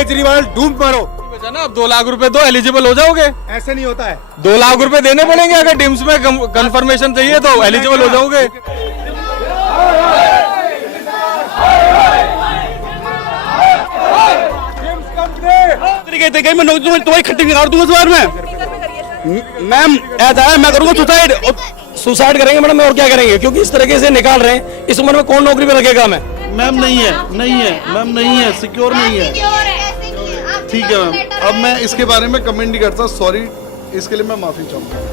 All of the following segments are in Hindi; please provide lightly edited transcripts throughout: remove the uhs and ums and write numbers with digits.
केजरीवाल डूब मरो। ना अब 2 लाख रुपए तो एलिजिबल हो जाओगे। ऐसे नहीं होता है। 2 लाख रुपए देने पड़ेंगे अगर डिम्स में कंफर्मेशन चाहिए तो एलिजिबल हो जाओगे। मैं तुम्हारी खट्टी निकाल दूंगा इस बार में। मैम ऐसा है, मैं करूंगा सुसाइड करेंगे मैडम, और क्या करेंगे, क्योंकि इस तरीके से निकाल रहे हैं। इस उम्र में कौन नौकरी पे रखेगा हमें? मैम नहीं है मैम, नहीं है, सिक्योर नहीं है। ठीक है मैम, अब मैं इसके बारे में कमेंट नहीं करता, सॉरी, इसके लिए मैं माफी चाहूँगा।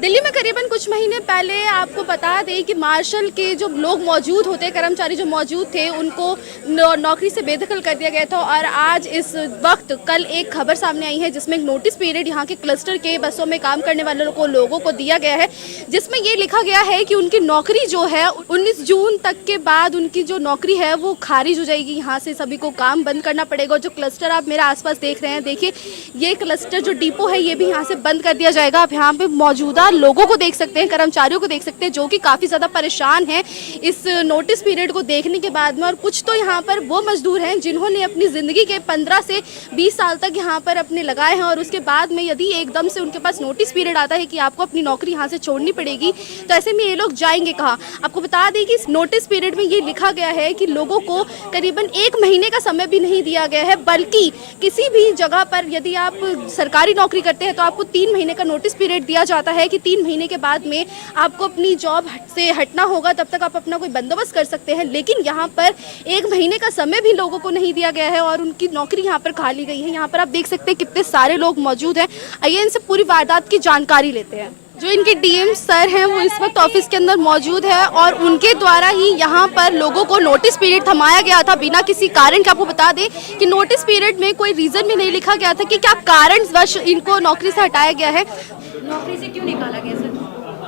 दिल्ली में करीबन कुछ महीने पहले आपको बता दें कि मार्शल के जो लोग मौजूद होते, कर्मचारी जो मौजूद थे, उनको नौकरी से बेदखल कर दिया गया था। और आज इस वक्त कल एक खबर सामने आई है जिसमें एक नोटिस पीरियड यहाँ के क्लस्टर के बसों में काम करने वाले लोगों को दिया गया है, जिसमें ये लिखा गया है कि उनकी नौकरी जो है 19 जून तक के बाद उनकी जो नौकरी है वो खारिज हो जाएगी। यहाँ से सभी को काम बंद करना पड़ेगा। और जो क्लस्टर आप मेरे आसपास देख रहे हैं, देखिए ये क्लस्टर जो डिपो है ये भी यहाँ से बंद कर दिया जाएगा। आप यहाँ पे मौजूदा लोगों को देख सकते हैं, कर्मचारियों को देख सकते हैं, जो कि काफ़ी ज़्यादा परेशान हैं इस नोटिस पीरियड को देखने के बाद में। और कुछ तो यहाँ पर वो मजदूर हैं जिन्होंने अपनी ज़िंदगी के 15 से 20 साल तक यहाँ पर अपने लगाए हैं, और उसके बाद में यदि एकदम से उनके पास नोटिस पीरियड आता है कि आपको अपनी नौकरी यहाँ से छोड़नी पड़ेगी, तो ऐसे में ये लोग जाएंगे कहाँ? आपको बता दें कि इस नोटिस पीरियड में ये लिखा गया है कि लोगों को करीबन 1 महीने का समय भी नहीं दिया गया है, बल्कि किसी भी जगह पर यदि आप सरकारी नौकरी करते हैं तो आपको 3 महीने का नोटिस पीरियड दिया जाता है कि 3 महीने के बाद में आपको अपनी जॉब से हटना होगा, तब तक आप अपना कोई बंदोबस्त कर सकते हैं। लेकिन यहाँ पर 1 महीने का समय भी लोगों को नहीं दिया गया है और उनकी नौकरी यहाँ पर खाली गई है। यहाँ पर आप देख सकते हैं कितने सारे लोग मौजूद हैं। आइए इनसे पूरी वारदात की जानकारी लेते हैं। जो इनके डीएम सर हैं वो इस वक्त ऑफिस के अंदर मौजूद है और उनके द्वारा ही यहाँ पर लोगों को नोटिस पीरियड थमाया गया था बिना किसी कारण के। आपको बता दें कि नोटिस पीरियड में कोई रीजन भी नहीं लिखा गया था कि क्या कारणवश इनको नौकरी से हटाया गया है। नौकरी से क्यों निकाला गया सर?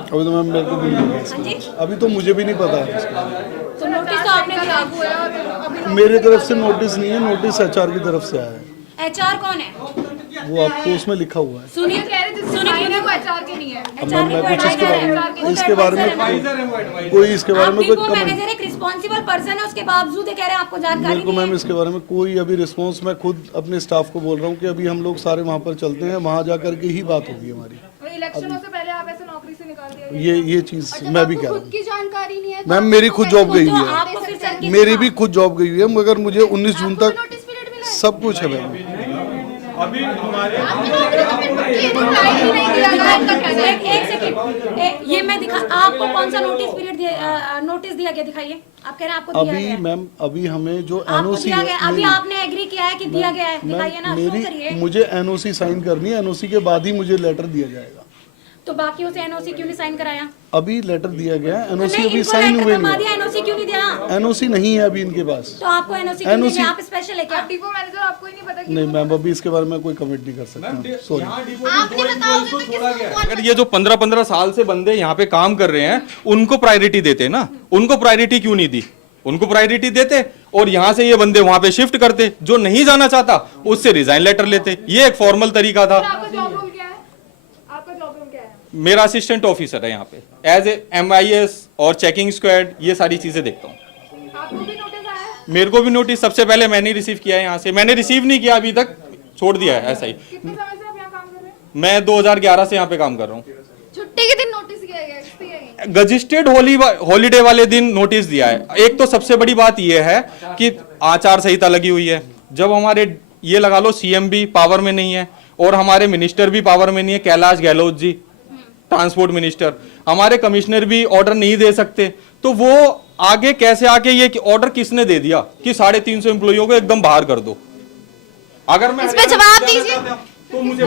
अभी तो मैम मेरे को भी नहीं पता, अभी तो मुझे भी नहीं पता है। तो नोटिस तो आपने दिया? मेरे तरफ से नोटिस नहीं है, नोटिस एचआर की तरफ से आया है। एचआर कौन है? वो आपको उसमें लिखा हुआ है। सुनिए, सुनिए, वो एचआर के नहीं है। अब मैं कुछ इसके बारे में कोई इसके बारे में कोई मैनेजर एक रिस्पांसिबल पर्सन है, उसके बावजूद कह रहे हैं आपको जानकारी मेरे को मैम इसके बारे में कोई अभी रिस्पांस, मैं खुद अपने स्टाफ को बोल रहा हूँ कि अभी हम लोग सारे वहाँ पर चलते हैं, वहाँ जा करके ही बात होगी हमारी। इलेक्शनों से पहले आप ऐसे नौकरी से निकाल दिया? ये चीज मैं भी कह रहा हूँ। की जानकारी नहीं है मैम मेरी खुद जॉब गई हुई है, मेरी भी खुद जॉब गई हुई है, मगर मुझे 19 जून तक सब कुछ है मैम। अभी हमारे एक सेकंड, ये मैं दिखा आपको कौन सा नोटिस दिया गया, दिखाइए। आप कह रहे हैं आपको दिया गया? अभी मैम अभी हमें जो एनओसी अभी आपने एग्री किया है कि दिया गया है, दिखाइए ना, शो करिए। मुझे एनओसी साइन करनी है, एनओसी के बाद ही मुझे लेटर दिया जाएगा। तो बाकियों से एनओसी क्यों नहीं साइन कराया? अभी लेटर दिया गया है, एनओसी अभी साइन हुए नहीं। एनओसी क्यों नहीं दिया? एनओसी नहीं है अभी इनके पास। तो आपको एनओसी क्यों नहीं दिया? आप स्पेशल है क्या? डिपो मैनेजर आपको ही नहीं पता? नहीं मैम, अभी इसके बारे में कोई कमेंट नहीं कर सकता, सॉरी। अगर ये जो 15-15 साल से बंदे यहाँ पे काम कर रहे हैं उनको प्रायोरिटी देते ना, उनको प्रायोरिटी क्यों नहीं दी? उनको प्रायोरिटी देते और यहाँ से ये बंदे वहां पे शिफ्ट करते। जो नहीं जाना चाहता उससे रिजाइन लेटर लेते। ये एक फॉर्मल तरीका था। आपका जॉब रोल क्या है? आपका जॉब रोल क्या है? मेरा असिस्टेंट ऑफिसर है यहाँ पे, एज ए MIS और चेकिंग स्क्वाड, ये सारी चीजें देखता हूँ। आपको भी नोटिस आया है? मेरे को भी नोटिस सबसे पहले मैंने रिसीव किया है यहाँ से। मैंने रिसीव नहीं किया अभी तक, छोड़ दिया है ऐसा ही। कितने समय से आप यहाँ काम कर रहे हैं? मैं 2011 से यहाँ पे काम कर रहा हूँ। छुट्टी के दिन नोटिस किया गया है? गजिस्टेड हॉलीडे वाले दिन नोटिस दिया है। एक तो सबसे बड़ी बात यह है कि आचार संहिता लगी हुई है। जब हमारे ये लगा लो CM भी पावर में नहीं है और हमारे मिनिस्टर भी पावर में नहीं है, कैलाश गहलोत जी ट्रांसपोर्ट मिनिस्टर, हमारे कमिश्नर भी ऑर्डर नहीं दे सकते, तो वो आगे कैसे आके ये ऑर्डर किसने दे दिया कि 350 एम्प्लॉइयों को एकदम बाहर कर दो? अगर मैं इस पे जवाब दीजिए। तो मुझे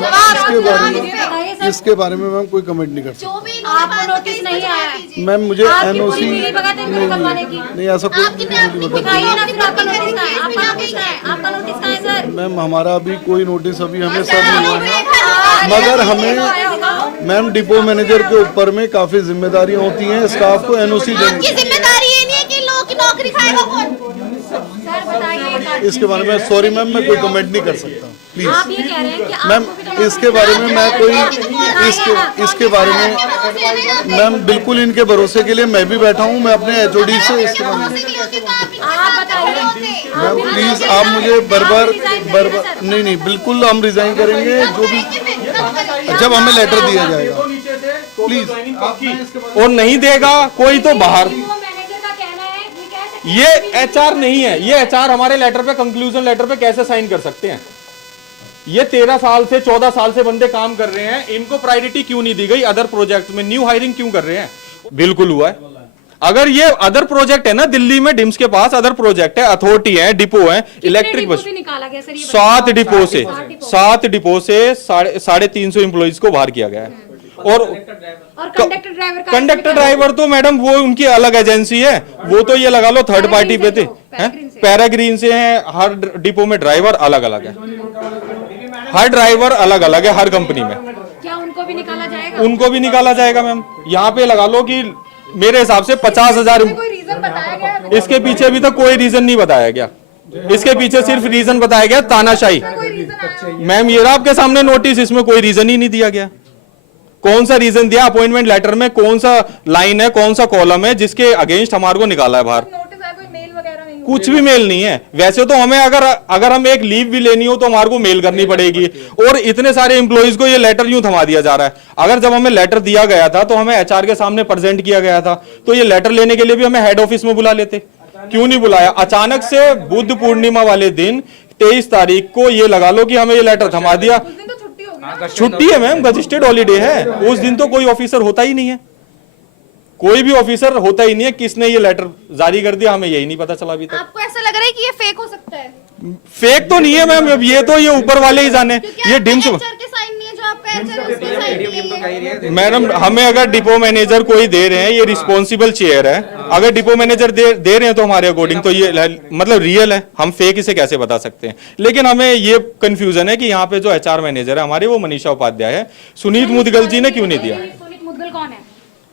इसके बारे में मैम कोई कमेंट नहीं कर सकता। आपको नोटिस नहीं आया है? मैम मुझे एनओसी नहीं, ऐसा कोई दिखाइए ना, फिर आपका नोटिस कहाँ है? आपका नोटिस कहाँ है? आपका नोटिस कहाँ है सर? मैम हमारा अभी कोई नोटिस अभी हमें सब नहीं हुआ है, मगर हमें मैम डिपो मैनेजर के ऊपर में काफी जिम्मेदारियां होती हैं, स्टाफ को एनओसी देने की। जिम्मेदारी ये नहीं है कि लोगों की नौकरी खाएगा कौन? सर बताइए। इसके बारे में सॉरी मैम, मैं कोई कमेंट नहीं कर सकता प्लीज। आप ये कह रहे हैं कि मैम इसके बारे में मैं कोई इसके बारे में मैम बिल्कुल इनके भरोसे के लिए मैं भी बैठा हूँ। मैं अपने HOD से इसके बारे में आप बताइए मैम प्लीज आप मुझे बरबर नहीं बिल्कुल हम रिजाइन करेंगे जो भी जब हमें लेटर दिया जाएगा प्लीज। और नहीं देगा कोई तो बाहर। मैनेजर का कहना है ये कह सकते ये एचआर नहीं है, ये एचआर हमारे लेटर पे, कंक्लूजन लेटर पे कैसे साइन कर सकते हैं? ये 13 साल से 14 साल से बंदे काम कर रहे हैं, इनको प्रायोरिटी क्यों नहीं दी गई? अदर प्रोजेक्ट में न्यू हायरिंग क्यों कर रहे हैं? बिल्कुल हुआ है। अगर ये अदर प्रोजेक्ट है ना, दिल्ली में डिम्स के पास अदर प्रोजेक्ट है, अथॉरिटी है, डिपो है, इलेक्ट्रिक बस, निकाला गया सर, ये 7 डिपो से 350 एम्प्लॉइज को बाहर किया गया है। और कंडक्टर ड्राइवर तो मैडम वो उनकी अलग एजेंसी है, वो तो ये लगा लो थर्ड पार्टी पे थे, पैराग्रीन से हैं। हर डिपो में ड्राइवर अलग अलग है, हर ड्राइवर अलग अलग है हर कंपनी में। क्या उनको भी निकाला जाएगा? उनको भी निकाला जाएगा मैम। यहाँ पे लगा लो कि मेरे हिसाब से 50,000। कोई रीजन बताया गया? इसके पीछे अभी तक कोई रीजन नहीं बताया गया, इसके पीछे सिर्फ रीजन बताया गया तानाशाही। मैम ये रहा आपके सामने नोटिस, इसमें कोई रीजन ही नहीं दिया गया। कौन सा रीजन दिया? अपॉइंटमेंट लेटर में कौन सा लाइन है, कौन सा कॉलम है जिसके अगेंस्ट हमारे को निकाला है बाहर? कुछ भी मेल नहीं है। वैसे तो हमें अगर हमें एक लीव भी लेनी हो तो हमारे को मेल करनी पड़ेगी, और इतने सारे एम्प्लॉइज को ये लेटर यूं थमा दिया जा रहा है। अगर जब हमें लेटर दिया गया था तो हमें एचआर के सामने प्रेजेंट किया गया था, तो ये लेटर लेने के लिए भी हमें हेड ऑफिस में बुला लेते, क्यों नहीं बुलाया? अचानक से बुद्ध पूर्णिमा वाले दिन 23 तारीख को ये लगा लो कि हमें ये लेटर थमा दिया। छुट्टी है मैम, गजिस्टेड हॉलीडे है, उस दिन तो कोई ऑफिसर होता ही नहीं है, कोई भी ऑफिसर होता ही नहीं है। किसने ये लेटर जारी कर दिया हमें यही नहीं पता चला अभी तक। आपको ऐसा लग रहा है कि ये फेक हो सकता है? फेक तो नहीं है मैम, अब ये तो ये ऊपर वाले ही जाने। ये डिम्स के साइन नहीं है, जो आपका एचआर है उसके साइन नहीं है। मैडम हमें अगर डिपो मैनेजर कोई दे रहे हैं, ये रिस्पॉन्सिबल चेयर है, अगर डिपो मैनेजर दे रहे हैं तो हमारे अकॉर्डिंग तो ये मतलब रियल है, हम फेक इसे कैसे बता सकते हैं? लेकिन हमें ये कंफ्यूजन है कि यहाँ पे जो एचआर मैनेजर है हमारे, वो मनीषा उपाध्याय है, सुनीत मुदगल जी ने क्यों नहीं दिया? सुनीत मुदगल कौन है?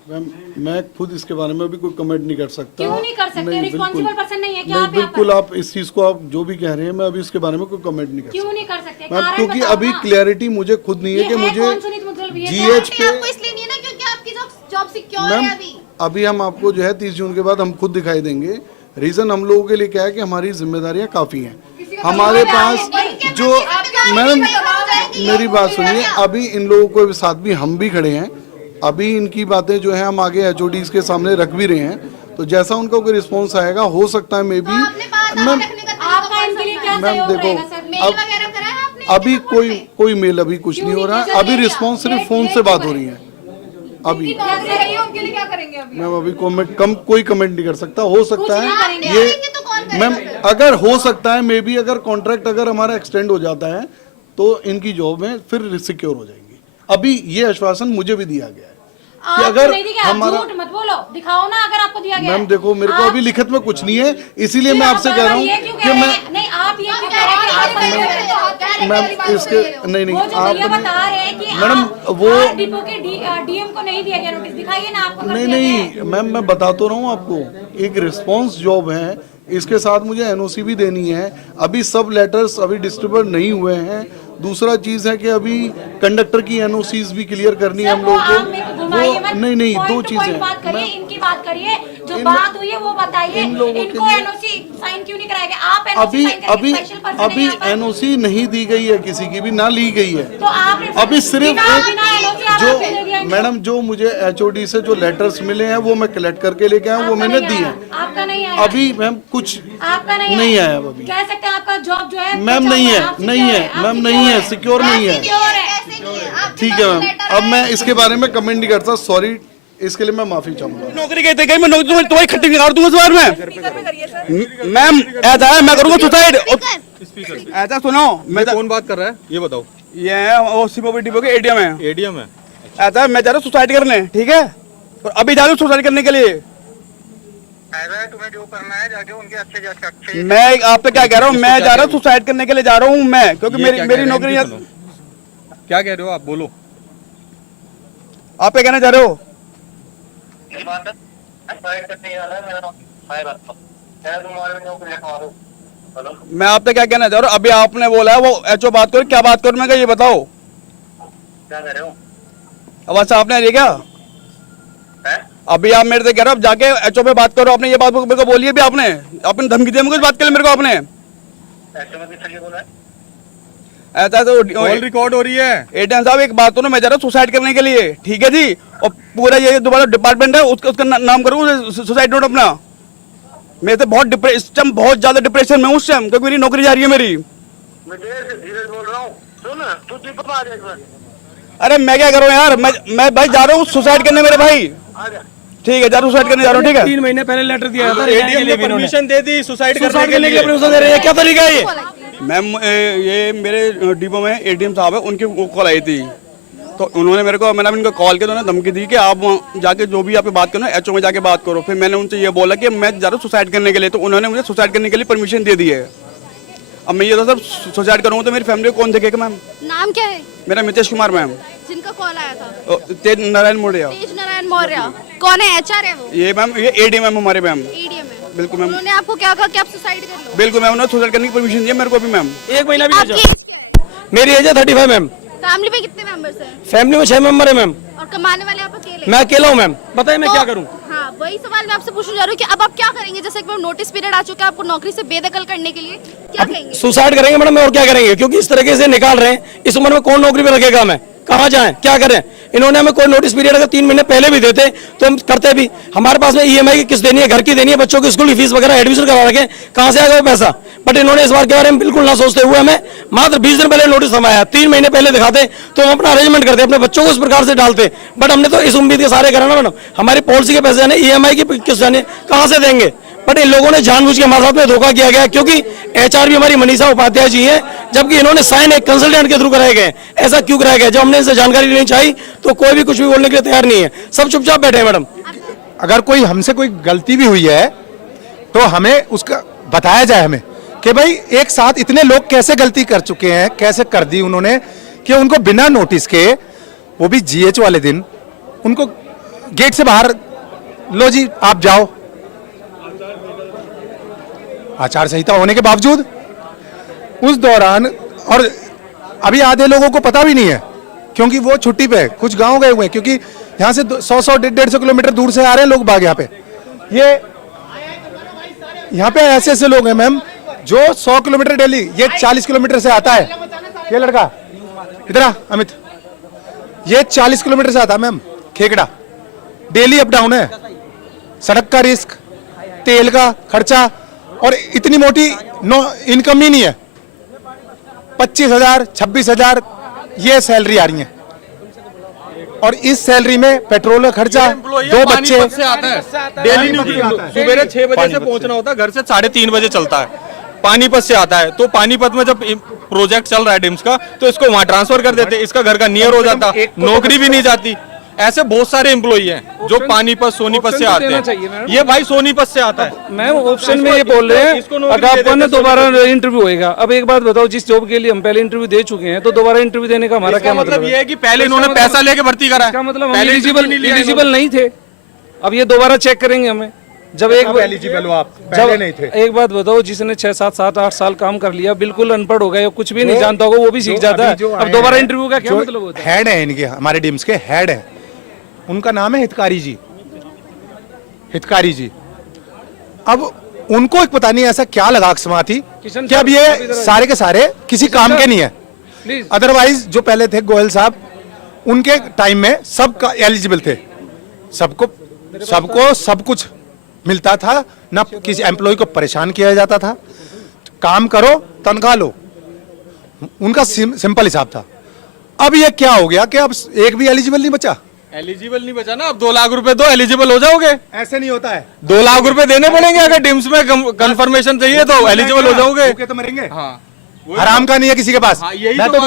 मैम मैं खुद इसके बारे में भी कोई कमेंट नहीं कर सकता। क्यों नहीं कर सकते? रिस्पॉन्सिबल पर्सन नहीं है क्या नहीं आप? यहाँ बिल्कुल, आप इस चीज को आप जो भी कह रहे हैं, मैं अभी इसके बारे में कोई कमेंट नहीं कर क्यों सकता नहीं कर सकते? मैम, कारण क्योंकि बताओ अभी ना। क्लैरिटी मुझे खुद नहीं है कि मुझे सुनीत मुदगल भी है? जीएच पे। आपको इसलिए नहीं है ना क्योंकि आपकी जॉब सिक्योर मैम है अभी। अभी हम आपको जो है 30 जून के बाद हम खुद दिखाई देंगे। रीजन हम लोगों के लिए क्या है कि हमारी जिम्मेदारियां काफी हैं हमारे पास। जो मैडम मेरी बात सुनिए, अभी इन लोगों के साथ भी हम भी खड़े हैं, अभी इनकी बातें जो है हम आगे एचओडीज के सामने रख भी रहे हैं, तो जैसा उनका कोई रिस्पॉन्स आएगा हो सकता है मे बी। मैम आपका इनके लिए क्या मैम सहयोग देखो, रहेगा सर? मेल अब वगैरह करा है आपने? अभी कोई मेल अभी कुछ नहीं हो रहा है, अभी रिस्पॉन्स सिर्फ फोन से बात हो रही है अभी। उनके लिए क्या करेंगे अभी? मैम अभी कोई कमेंट नहीं कर सकता। हो सकता नहीं है करेंगे। ये मैम, अगर हो सकता है मे बी, अगर कॉन्ट्रैक्ट अगर हमारा एक्सटेंड हो जाता है तो इनकी जॉब में फिर सिक्योर हो जाएंगी। अभी ये आश्वासन मुझे भी दिया गया है कि अगर हमारा, झूठ मत बोलो, दिखाओ ना अगर आपको दिया गया। मैम देखो मेरे को अभी लिखित में कुछ नहीं है, इसीलिए मैं आपसे कह रहा हूँ कि मैं नहीं, आप ये क्यों कह रहे हैं? मैम इसके नहीं वो जो भैया आप बता रहे हैं कि मैडम वो डिपो के डीएम को नहीं दिया गया नोटिस, दिखाइए ना आपको। नहीं मैम मैं बता तो रहा हूँ आपको, एक रिस्पांस जॉब है, इसके साथ मुझे एनओसी भी देनी है। अभी सब लेटर्स अभी डिस्ट्रीब्यूट नहीं हुए हैं। दूसरा चीज है कि अभी कंडक्टर की एनओसीज भी क्लियर करनी है हम लोगों को। नहीं दो चीजें बात करिए, इनकी बात करिए, जो बात हुई है वो बताइए। इनको एनओसी साइन क्यों नहीं कराया? आप अभी एनओसी नहीं दी गई है, किसी की भी ना ली गई है। तो आप अभी सिर्फ जो मैडम जो मुझे एचओडी से जो लेटर्स मिले हैं वो मैं कलेक्ट करके लेके आया, वो मैंने दिए हैं। आपका नहीं आया अभी मैम, कुछ आपका नहीं आया अभी। कह सकते हैं आपका जॉब जो है मैम नहीं है मैम, नहीं है, सिक्योर नहीं है। ठीक है मैम, अब मैं इसके बारे में कमेंट नहीं करता, सॉरी, इसके लिए मैं माफी चाहूंगा। नौकरी कहते गई, मैं तुम्हारी खट्टी निकाल दूंगा इस बार में। मैम ऐसा है, मैं करूंगा सुसाइड। ऐसा सुनो, मैं कौन बात कर रहा है ये बताओ? ये है वो सिपोबी डिपो के एडीएम है। एडीएम है? ऐसा है, मैं जा रहा हूँ सुसाइड करने, ठीक है, और अभी जा रहा हूँ सुसाइड करने के लिए। तुम्हें जो करना है जाके उनके अच्छे मैं आपसे क्या कह रहा हूँ, मैं जा रहा हूँ सुसाइड करने के लिए जा रहा हूँ मैं, क्योंकि मेरी नौकरी। क्या कह रहे हो आप? बोलो, आप क्या कहना चाह रहे हो? मैं आपसे क्या कहना चाह रहा हूँ? अभी आपने बोला है वो एचओ बात करो, क्या बात करूँ मैं, क्या ये बताओ? क्या कर रहे हो? आवाज आपने आ रही है क्या? अभी आप मेरे से कह रहे हो, अब जाके एचओ पे बात करो। आपने ये बात मेरे को बोली है भी, आपने धमकी दी मुझे बात के लिए मेरे को आपने। ऐसे में किसने बोला है? ऐसा तो कॉल रिकॉर्ड हो रही है। एटीएम साहब एक बात तो ना, मैं जा रहा हूँ सुसाइड करने के लिए, ठीक है जी, और पूरा ये दोबारा डिपार्टमेंट है उसका नाम करूँ सुसाइड नोट अपना। मेरे से बहुत इस टाइम बहुत ज्यादा डिप्रेशन में हूँ उस टाइम, क्योंकि मेरी नौकरी जा रही है मेरी। मैं धीरे बोल रहा हूँ, सुन तू दीपक आ जा एक बार, अरे मैं क्या करूँ यार, मैं भाई जा रहा हूँ सुसाइड करने मेरे भाई। आ जा। ठीक है, जा रहा हूँ सुसाइड करने जा रहा हूँ, ठीक है। 3 महीने पहले लेटर दिया था एडीएम ने परमिशन दे दी सुसाइड करने के लिए। परमिशन दे रहे हैं, क्या तरीका है ये? मैम ये मेरे डिपो में एटीएम साहब है, उनकी कॉल आई थी, तो उन्होंने मेरे को, मैंने इनको कॉल किया तो उन्होंने धमकी दी कि आप वहाँ जाके जो भी आप बात करो एचओ में जाके बात करो। फिर मैंने उनसे ये बोला कि मैं जा रहा हूँ सुसाइड करने के लिए, तो उन्होंने मुझे सुसाइड करने के लिए परमिशन दे दी है। अब मैं ये तो सर सुसाइड करूँगा तो मेरी फैमिली को कौन देखेगा मैम? नाम क्या है मेरा मितेश कुमार मैम। जिनका कॉल आया था? तेज नारायण मौर्य। तेज नारायण मौर्य। कौन है, एचआर है वो? ये मैम, ये एडीएम मैम हमारे मैम। एडीएम है। बिल्कुल मैम। उन्होंने आपको क्या कहा कि आप सुसाइड कर लो? बिल्कुल मैम, उन्होंने सुसाइड करने की परमिशन दी है मेरे को भी मैम। 1 महीना भी आपकी नहीं एज क्या है? मेरी एज है 35 मैम। फैमिली में कितने मेंबर्स हैं? फैमिली में 6 मेंबर है मैम। और कमाने वाले आप अकेले? मैं अकेला हूँ मैम। बताइए मैं तो- क्या करूँ? हाँ, वही सवाल मैं आपसे पूछने जा रही हूँ कि अब आप क्या करेंगे? जैसे कि नोटिस पीरियड आ चुका है आपको नौकरी से बेदखल करने के लिए, क्या कहेंगे? सुसाइड करेंगे मैडम, और क्या करेंगे, क्योंकि इस तरीके से निकाल रहे हैं, इस उम्र में कौन नौकरी पे रखेगा हमें, कहाँ जाएं, क्या करें? इन्होंने हमें कोई नोटिस पीरियड अगर 3 महीने पहले भी देते तो हम करते भी। हमारे पास में ईएमआई की किस्त देनी है, घर की देनी है, बच्चों की स्कूल की फीस वगैरह एडमिशन करा रखे, कहाँ से आएगा वो पैसा? बट इन्होंने इस बार के बारे में बिल्कुल ना सोचते हुए हमें मात्र 20 दिन पहले नोटिस थमाया। 3 महीने पहले दिखाते तो हम अपना अरेंजमेंट करते, अपने बच्चों को इस प्रकार से डालते। बट हमने तो इस उम्मीद के सारे करा ना मैडम, हमारी पॉलिसी के पैसे जाने, ईएमआई की किस्त जाने, कहाँ से देंगे? बट इन लोगों ने जानबूझ के हमारे साथ में धोखा किया गया, क्योंकि एचआर भी हमारी मनीषा उपाध्याय जी हैं, जबकि इन्होंने साइन एक कंसल्टेंट के थ्रू कराए गए। ऐसा क्यों कराया गया? जब हमने इनसे जानकारी लेनी चाहिए तो कोई भी कुछ भी बोलने के लिए तैयार नहीं है, सब चुपचाप बैठे हैं मैडम। अगर कोई हमसे कोई गलती भी हुई है तो हमें उसका बताया जाए हमें कि भाई एक साथ इतने लोग कैसे गलती कर चुके हैं, कैसे कर दी उन्होंने कि उनको बिना नोटिस के, वो भी जीएच वाले दिन, उनको गेट से बाहर, लो जी आप जाओ, आचार संहिता होने के बावजूद उस दौरान। और अभी आधे लोगों को पता भी नहीं है क्योंकि वो छुट्टी पे है, कुछ गांव गए हुए हैं, क्योंकि यहाँ से 100 150 किलोमीटर दूर से आ रहे हैं लोग बाग यहाँ पे। ये यहाँ पे ऐसे ऐसे लोग हैं मैम जो 100 किलोमीटर डेली, ये 40 किलोमीटर से आता है। ये लड़का इधर आ अमित, ये 40 किलोमीटर से आता है ma'am, Khekra, daily up down है, सड़क का रिस्क, तेल का खर्चा, और इतनी मोटी इनकम ही नहीं है। 25,000 26,000 ये सैलरी आ रही है, और इस सैलरी में पेट्रोल का खर्चा, 2 बच्चे से आता है डेली ड्यूटी, सुबह 6 बजे से पहुंचना होता है, घर से 3:30 बजे चलता है, पानीपत से आता है। तो पानीपत में जब प्रोजेक्ट चल रहा है डिम्स का, तो इसको वहां ट्रांसफर कर देते, इसका घर का नियर हो जाता, नौकरी भी नहीं जाती। ऐसे बहुत सारे एम्प्लॉई हैं जो पानीपत सोनीपत से आते हैं। ये भाई सोनीपत से आता है मैम, ऑप्शन में ये बोल रहे हैं अगर आपको ना दोबारा इंटरव्यू होएगा। अब एक बात बताओ, जिस जॉब के लिए हम पहले इंटरव्यू दे चुके हैं, तो दोबारा इंटरव्यू देने का हमारा क्या मतलब ये है कि पहले इन्होंने पैसा लेके भर्ती करा है, क्या मतलब हम पहले एलिजिबल नहीं थे, अब ये दोबारा चेक करेंगे हमें। जब एक एलिजिबल हो आप, पहले नहीं थे। एक बात बताओ, जिसने 6 7 7 8 साल काम कर लिया, बिल्कुल अनपढ़ हो गया, कुछ भी नहीं जानता होगा, वो भी सीख जाता है। अब दोबारा इंटरव्यू का क्या मतलब होता है? हेड है इनके, हमारे डिम्स के हेड है, उनका नाम है हितकारी जी, हितकारी जी। अब उनको एक पता नहीं ऐसा क्या लगा अकस्मा थी कि अब ये सारे के सारे किसी काम के नहीं है। प्लीज, अदरवाइज जो पहले थे गोयल साहब, उनके टाइम में सब का एलिजिबल थे, सबको सब कुछ मिलता था, ना किसी एम्प्लॉय को परेशान किया जाता था, काम करो तनख्वाह लो, उनका सिंपल हिसाब था। अब ये क्या हो गया कि अब एक भी एलिजिबल नहीं बचा। एलिजिबल नहीं बचा ना, अब 2 लाख रुपए दो एलिजिबल हो जाओगे। ऐसे नहीं होता है, 2 लाख रुपए देने पड़ेंगे अगर डिम्स में कंफर्मेशन चाहिए तो एलिजिबल हो जाओगे। तो मरेंगे। हाँ, हराम का नहीं है किसी के पास। हाँ, यही मैं तो